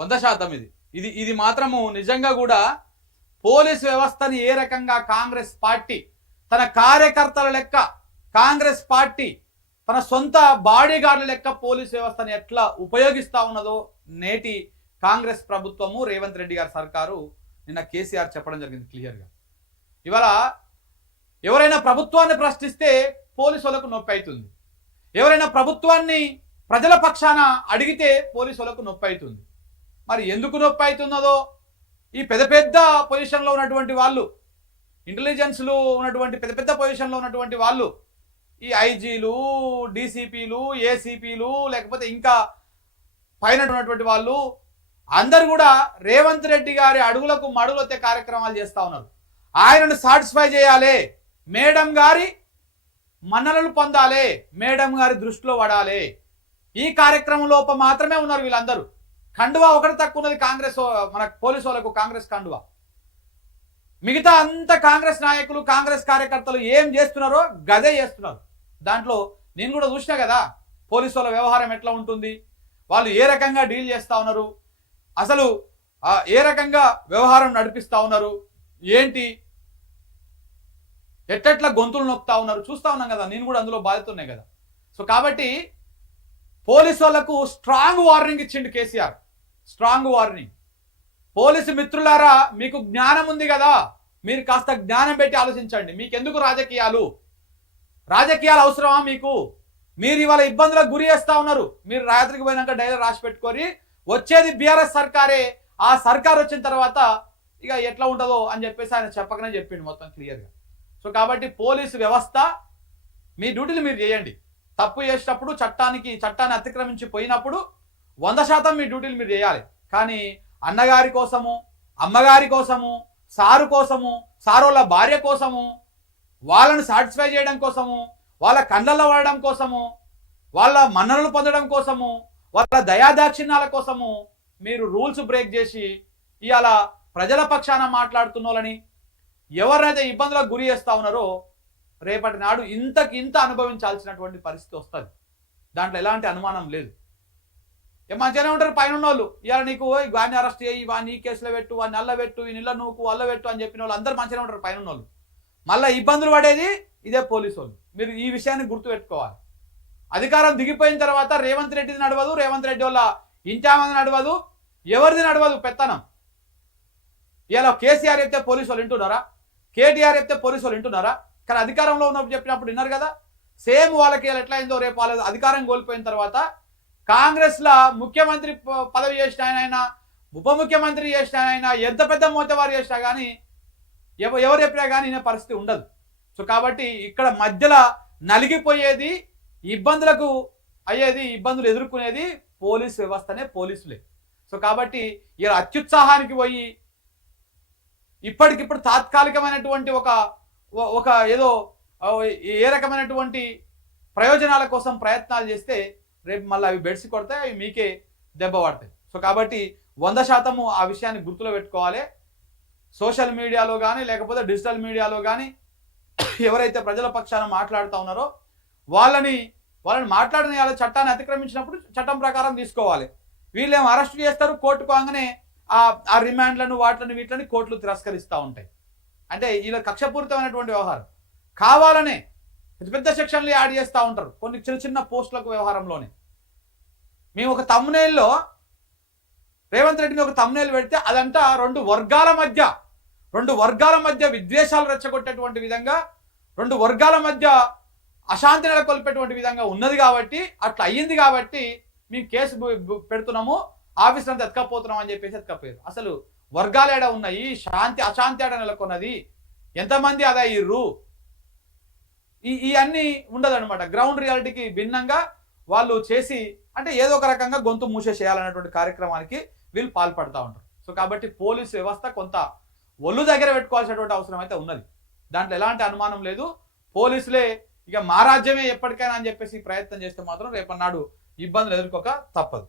100% ఇది ఇది ఇది మాత్రము నిజంగా కూడా పోలీస్ వ్యవస్థని ఏ రకంగా కాంగ్రెస్ పార్టీ తన కార్యకర్తల లెక్క, కాంగ్రెస్ పార్టీ తన సొంత బాడీగార్డుల లెక్క పోలీస్ వ్యవస్థని ఎట్లా ఉపయోగిస్తా ఉన్నదో నేటి కాంగ్రెస్ ప్రభుత్వము, రేవంత్ రెడ్డి గారి సర్కారు నిన్న కేసీఆర్ చెప్పడం జరిగింది క్లియర్గా. ఇవాళ ఎవరైనా ప్రభుత్వాన్ని ప్రశ్నిస్తే పోలీసు వాళ్ళకు నొప్పి అవుతుంది, ఎవరైనా ప్రభుత్వాన్ని ప్రజల పక్షాన అడిగితే పోలీసు వాళ్ళకు నొప్పి అవుతుంది. మరి ఎందుకు నొప్పి అవుతున్నదో ఈ పెద్ద పెద్ద పొజిషన్లో ఉన్నటువంటి వాళ్ళు, ఇంటెలిజెన్స్లు ఉన్నటువంటి పెద్ద పెద్ద పొజిషన్లో ఉన్నటువంటి వాళ్ళు, ఈ ఐజీలు, డీసీపీలు, ఏసీపీలు, లేకపోతే ఇంకా పైన ఉన్నటువంటి వాళ్ళు అందరు కూడా రేవంత్ రెడ్డి గారి అడుగులకు మడుగులొత్తే కార్యక్రమాలు చేస్తూ ఉన్నారు. ఆయనను సాటిస్ఫై చేయాలి, మేడం గారి మన్ననలు పొందాలి, మేడం గారి దృష్టిలో పడాలి, ఈ కార్యక్రమం లోపల మాత్రమే ఉన్నారు వీళ్ళందరూ. కండువా ఒకటి తక్కువ ఉన్నది కాంగ్రెస్, మన పోలీసు వాళ్ళకు కాంగ్రెస్ కండువా. మిగతా అంత కాంగ్రెస్ నాయకులు, కాంగ్రెస్ కార్యకర్తలు ఏం చేస్తున్నారో గదే చేస్తున్నారు. దాంట్లో నేను కూడా చూసినా కదా పోలీసు వాళ్ళ వ్యవహారం ఎట్లా ఉంటుంది, వాళ్ళు ఏ రకంగా డీల్ చేస్తూ ఉన్నారు, అసలు ఏ రకంగా వ్యవహారం నడిపిస్తూ ఉన్నారు, ఏంటి ఎట్టెట్లా గొంతులు నొక్కుతా ఉన్నారు చూస్తూ ఉన్నాం కదా. నేను కూడా అందులో బాధితున్నాయి కదా. సో కాబట్టి పోలీసు వాళ్ళకు స్ట్రాంగ్ వార్నింగ్ ఇచ్చిండు కేసీఆర్, స్ట్రాంగ్ వార్నింగ్. పోలీసు మిత్రులారా, మీకు జ్ఞానం ఉంది కదా, మీరు కాస్త జ్ఞానం పెట్టి ఆలోచించండి. మీకెందుకు రాజకీయాలు అవసరమా మీకు? మీరు ఇవాళ ఇబ్బందులకు గురి చేస్తూ ఉన్నారు. మీరు రాత్రికి పోయినాక డైరీ రాసి పెట్టుకొని వచ్చేది బీఆర్ఎస్ సర్కారే, ఆ సర్కార్ వచ్చిన తర్వాత ఇక ఎట్లా ఉంటుందో అని చెప్పేసి ఆయన చెప్పకనే చెప్పిండు మొత్తం క్లియర్గా. సో కాబట్టి పోలీసు వ్యవస్థ మీ డ్యూటీలు మీరు చేయండి. తప్పు చేసేటప్పుడు చట్టాన్ని అతిక్రమించి పోయినప్పుడు 100% మీ డ్యూటీలు మీరు చేయాలి. కానీ అన్నగారి కోసము, అమ్మగారి కోసము, సారు కోసము, సారోళ్ళ భార్య కోసము, వాళ్ళను సాటిస్ఫై చేయడం కోసము, వాళ్ళ కండ్లలో పడడం కోసము, వాళ్ళ మన్ననలు పొందడం కోసము, వాళ్ళ దయాదాక్షిణ్యాల కోసము మీరు రూల్స్ బ్రేక్ చేసి ఇవాళ ప్రజల పక్షాన మాట్లాడుతున్న వాళ్ళని ఎవరైతే ఇబ్బందులకు గురి చేస్తూ ఉన్నారో రేపటి నాడు ఇంత అనుభవించాల్సినటువంటి పరిస్థితి వస్తుంది. దాంట్లో ఎలాంటి అనుమానం లేదు. మంచిగానే ఉంటారు పైన ఉన్న వాళ్ళు. ఇవాళ నీకు వాడిని అరెస్ట్ చేయి, వాడిని ఈ కేసులో పెట్టు, వాడిని అల్ల పెట్టు, ఈ నిల్ల నూకు అల్ల పెట్టు అని చెప్పిన వాళ్ళు అందరూ మంచిగానే ఉంటారు పైన ఉన్న వాళ్ళు. మళ్ళీ ఇబ్బందులు పడేది ఇదే పోలీసు వాళ్ళు. మీరు ఈ విషయాన్ని గుర్తుపెట్టుకోవాలి. అధికారం దిగిపోయిన తర్వాత రేవంత్ రెడ్డిది నడవదు, రేవంత్ రెడ్డి వల్ల ఇంచామంది నడవదు, ఎవరిది నడవదు పెత్తనం. ఇలా కేసీఆర్ చెప్తే పోలీసు వాళ్ళు వింటున్నారా? కేటీఆర్ చెప్తే పోలీసు వాళ్ళు వింటున్నారా? కానీ అధికారంలో ఉన్నప్పుడు చెప్పినప్పుడు విన్నారు కదా. సేమ్ వాళ్ళకి ఎట్లా అయిందో రేపు వాళ్ళ అధికారం కోల్పోయిన తర్వాత కాంగ్రెస్లో ముఖ్యమంత్రి పదవి చేసిన ఆయన, ఉప ముఖ్యమంత్రి చేసిన ఆయన, ఎంత పెద్ద మోతవారు చేసినా కానీ ఎవరు చెప్పినా కానీ ఈయన పరిస్థితి ఉండదు. సో కాబట్టి ఇక్కడ మధ్యలో నలిగిపోయేది, ఇబ్బందులకు అయ్యేది, ఇబ్బందులు ఎదుర్కొనేది పోలీస్ వ్యవస్థనే, పోలీసులే. సో కాబట్టి ఇలా అత్యుత్సాహానికి పోయి ఇప్పటికిప్పుడు తాత్కాలికమైనటువంటి ఒక ఏదో ఏ రకమైనటువంటి ప్రయోజనాల కోసం ప్రయత్నాలు చేస్తే రేపు మళ్ళీ అవి బెడ్సి కొడితే అవి మీకే దెబ్బ పడతాయి. సో కాబట్టి 100% ఆ విషయాన్ని గుర్తులో పెట్టుకోవాలి. సోషల్ మీడియాలో కానీ లేకపోతే డిజిటల్ మీడియాలో కానీ ఎవరైతే ప్రజల పక్షాన మాట్లాడుతూ ఉన్నారో వాళ్ళని మాట్లాడిన చట్టాన్ని అతిక్రమించినప్పుడు చట్టం ప్రకారం తీసుకోవాలి. వీళ్ళేమో అరెస్ట్ చేస్తారు, కోర్టు కాగానే ఆ రిమాండ్లను వీటిని కోర్టులు తిరస్కరిస్తూ ఉంటాయి. అంటే ఇలా కక్షపూరితమైనటువంటి వ్యవహారం. కావాలనే పెద్ద సెక్షన్లు యాడ్ చేస్తూ ఉంటారు కొన్ని చిన్న పోస్టులకు వ్యవహారంలోనే. మేము ఒక తమ్మునేల్లో రేవంత్ రెడ్డిని ఒక తమ్మునేలు పెడితే అదంతా రెండు వర్గాల మధ్య విద్వేషాలు రెచ్చగొట్టేటువంటి విధంగా, రెండు వర్గాల మధ్య అశాంతి నెలకొల్పేటువంటి విధంగా ఉన్నది కాబట్టి, అట్లా అయ్యింది కాబట్టి మేము కేసు పెడుతున్నాము, ఆఫీస్ అంతా ఎత్తుకపోతున్నాం అని చెప్పేసి ఎత్తుకపోయారు. అసలు వర్గాలు ఏడ ఉన్నాయి, అశాంతి ఏడ నెలకొన్నది, ఎంతమంది అదే ఇర్రు, ఇవన్నీ ఉండదన్నమాట. గ్రౌండ్ రియాలిటీకి భిన్నంగా వాళ్ళు చేసి అంటే ఏదో ఒక రకంగా గొంతు మూసేసేయాలన్నటువంటి కార్యక్రమానికి వీళ్ళు పాల్పడుతూ ఉంటారు. సో కాబట్టి పోలీసు వ్యవస్థ కొంత ఒళ్ళు దగ్గర పెట్టుకోవాల్సినటువంటి అవసరం అయితే ఉన్నది. దాంట్లో ఎలాంటి అనుమానం లేదు. పోలీసులే ఇక మా రాజ్యమే ఎప్పటికైనా అని చెప్పేసి ప్రయత్నం చేస్తే మాత్రం రేపన్నాడు ఇబ్బందులు ఎదుర్కోక తప్పదు.